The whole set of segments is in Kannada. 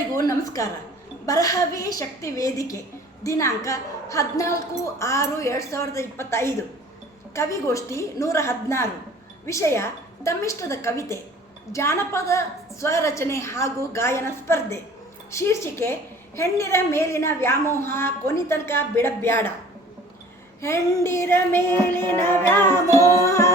ಎಲ್ಲರಿಗೂ ನಮಸ್ಕಾರ. ಬರಹವೇ ಶಕ್ತಿ ವೇದಿಕೆ, ದಿನಾಂಕ ಹದಿನಾಲ್ಕು ಆರು ಎರಡು ಸಾವಿರದ ಇಪ್ಪತ್ತೈದು. ಕವಿಗೋಷ್ಠಿ ನೂರ ಹದಿನಾರು. ವಿಷಯ ತಮ್ಮಿಷ್ಟದ ಕವಿತೆ, ಜಾನಪದ ಸ್ವರಚನೆ ಹಾಗೂ ಗಾಯನ ಸ್ಪರ್ಧೆ. ಶೀರ್ಷಿಕೆ, ಹೆಣ್ಣಿರ ಮೇಲಿನ ವ್ಯಾಮೋಹ, ಕೊನಿ ತನಕ ಬಿಡಬ್ಯಾಡ. ಹೆಣ್ಣಿರ ಮೇಲಿನ ವ್ಯಾಮೋಹ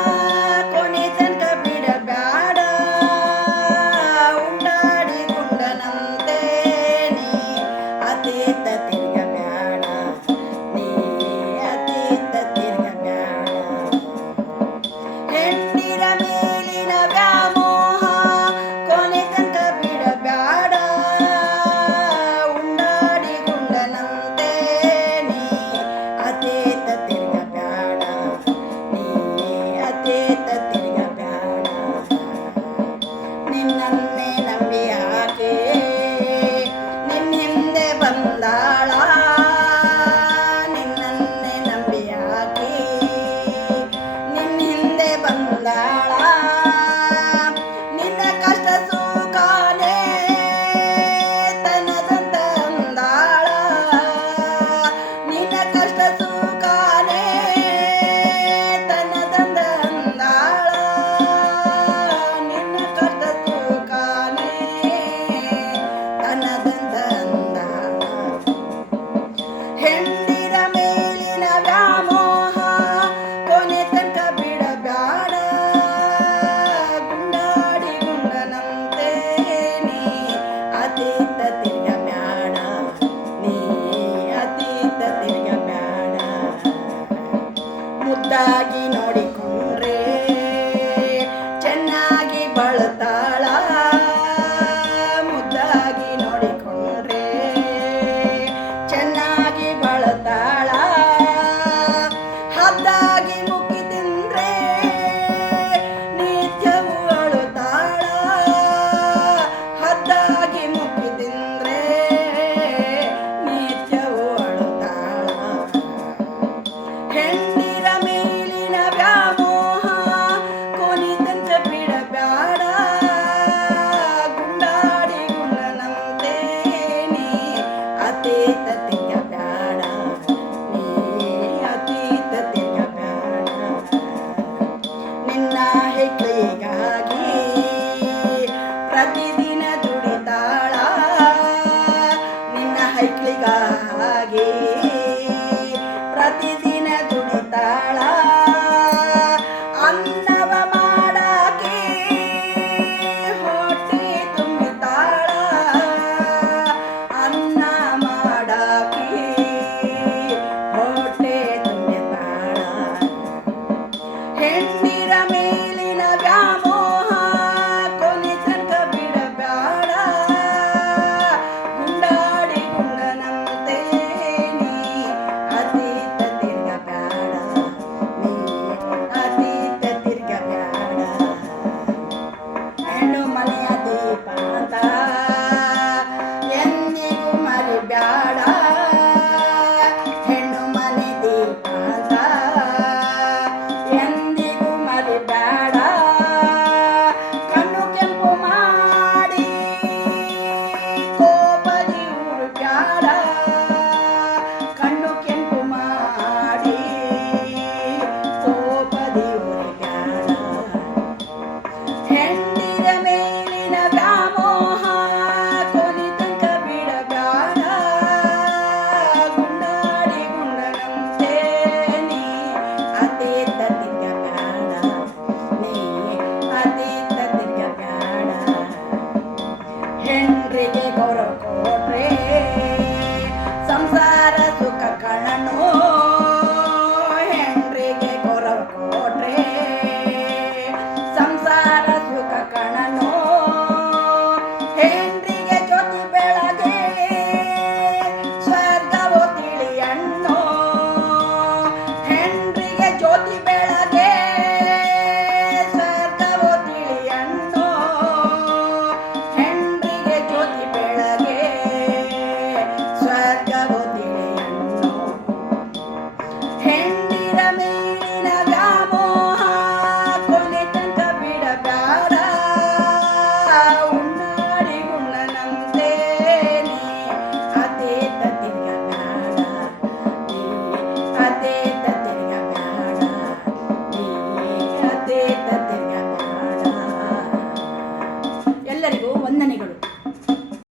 রামে light.